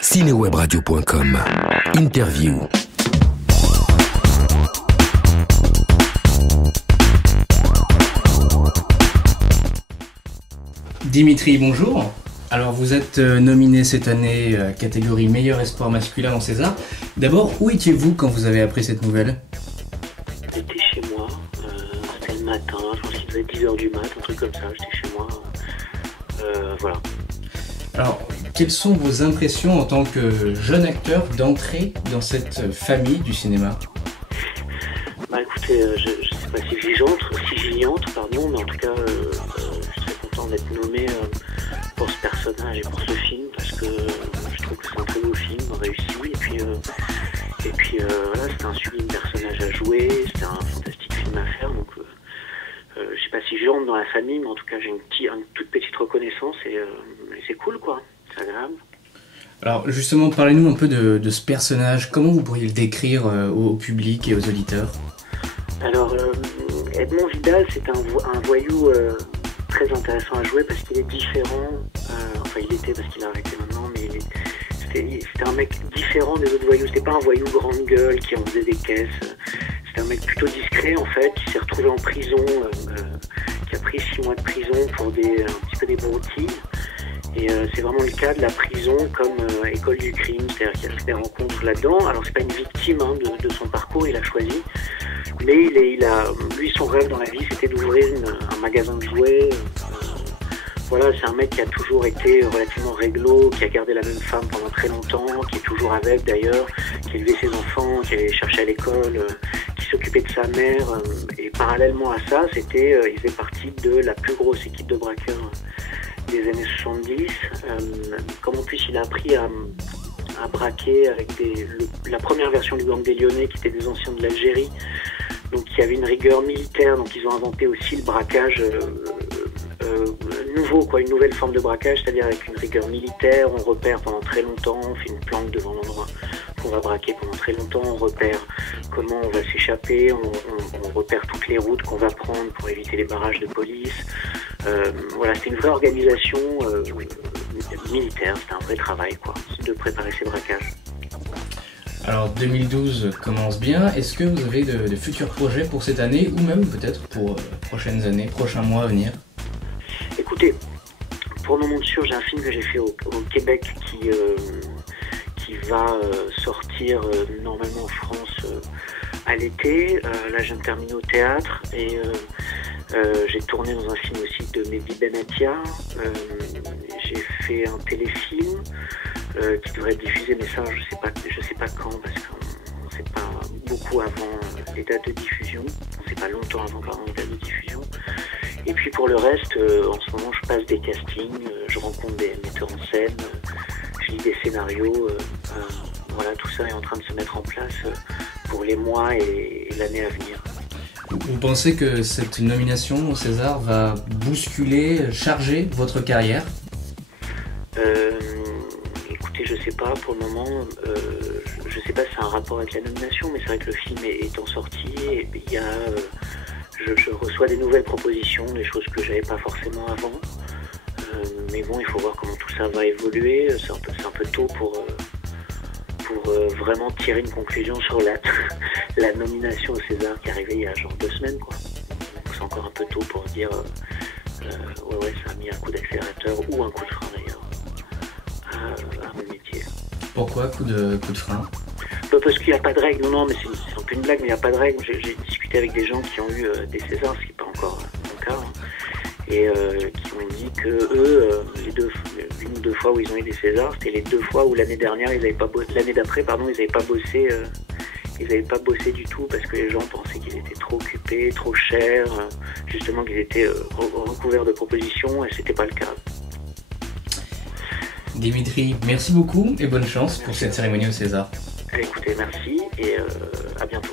Cinewebradio.com. Interview. Dimitri, bonjour. Alors vous êtes nominé cette année catégorie meilleur espoir masculin dans César. D'abord, où étiez-vous quand vous avez appris cette nouvelle? J'étais chez moi, c'était le matin, je pense qu'il devait être 10h du mat, un truc comme ça, j'étais chez moi, voilà. Alors, quelles sont vos impressions en tant que jeune acteur d'entrer dans cette famille du cinéma? Bah écoutez, je sais pas si gigante, pardon, mais en tout cas, je suis très content d'être nommé pour ce personnage et pour ce film, parce que je trouve que c'est un très beau film, réussi, et puis voilà, c'était un sublime personnage à jouer, c'était un fantastique film à faire, donc je sais pas si je rentre dans la famille, mais en tout cas j'ai une toute petite reconnaissance et c'est cool quoi, c'est agréable. Alors justement, parlez-nous un peu de ce personnage, comment vous pourriez le décrire au public et aux auditeurs? Alors Edmond Vidal, c'est un voyou très intéressant à jouer parce qu'il est différent, enfin il était parce qu'il a arrêté maintenant, mais c'était un mec différent des autres voyous, c'était pas un voyou grande gueule qui en faisait des caisses. C'est un mec plutôt discret en fait, qui s'est retrouvé en prison, qui a pris 6 mois de prison pour un petit peu des broutilles. Et c'est vraiment le cas de la prison comme école du crime, c'est-à-dire qu'il y a des rencontres là-dedans. Alors c'est pas une victime de son parcours, il a choisi. Mais lui son rêve dans la vie c'était d'ouvrir un magasin de jouets. Voilà, c'est un mec qui a toujours été relativement réglo, qui a gardé la même femme pendant très longtemps, qui est toujours avec d'ailleurs, qui a élevé ses enfants, qui allait les chercher à l'école, qui s'occupait de sa mère. Et parallèlement à ça, il faisait partie de la plus grosse équipe de braqueurs des années 70. Comme en plus il a appris à braquer avec la première version du gang des Lyonnais, qui étaient des anciens de l'Algérie, donc il y avait une rigueur militaire, donc ils ont inventé aussi le braquage nouveau, quoi, une nouvelle forme de braquage, c'est-à-dire avec une rigueur militaire, on repère pendant très longtemps, on fait une planque devant l'endroit qu'on va braquer pendant très longtemps, on repère comment on va s'échapper, on repère toutes les routes qu'on va prendre pour éviter les barrages de police. Voilà, c'est une vraie organisation militaire, c'est un vrai travail, quoi, de préparer ces braquages. Alors 2012 commence bien, est-ce que vous avez de futurs projets pour cette année ou même peut-être pour prochaines années, prochains mois à venir? Écoutez, pour le moment sûr, j'ai un film que j'ai fait au Québec qui va sortir normalement en France à l'été. Là, je viens de terminer au théâtre et j'ai tourné dans un film aussi de Mehdi Benatia. J'ai fait un téléfilm qui devrait être diffusé, mais ça, je sais pas quand, parce qu'on ne sait pas beaucoup avant les dates de diffusion. On ne sait pas longtemps avant les dates de diffusion. Et puis pour le reste, en ce moment, je passe des castings, je rencontre des metteurs en scène, je lis des scénarios. Voilà, tout ça est en train de se mettre en place pour les mois et l'année à venir. Vous pensez que cette nomination au César va bousculer, charger votre carrière? Écoutez, je sais pas pour le moment. Je sais pas si c'est un rapport avec la nomination, mais c'est vrai que le film est en sortie et il y a... Je reçois des nouvelles propositions, des choses que j'avais pas forcément avant. Mais bon, il faut voir comment tout ça va évoluer. C'est un peu tôt pour vraiment tirer une conclusion sur la nomination au César qui est arrivée il y a genre 2 semaines, quoi. Donc c'est encore un peu tôt pour dire ouais, ça a mis un coup d'accélérateur ou un coup de frein d'ailleurs à mon métier. Pourquoi coup de frein? Parce qu'il n'y a pas de règle, non, mais c'est un peu une blague, mais il n'y a pas de règle. J'ai discuté avec des gens qui ont eu des Césars, ce qui n'est pas encore mon cas, et qui m'ont dit que eux, une ou deux fois où ils ont eu des Césars, c'était les 2 fois où l'année d'après, ils n'avaient pas bossé. Ils n'avaient pas bossé du tout parce que les gens pensaient qu'ils étaient trop occupés, trop chers, justement qu'ils étaient recouverts de propositions, et c'était pas le cas. Dimitri, merci beaucoup et bonne chance pour cette cérémonie au César. Écoutez, merci et à bientôt.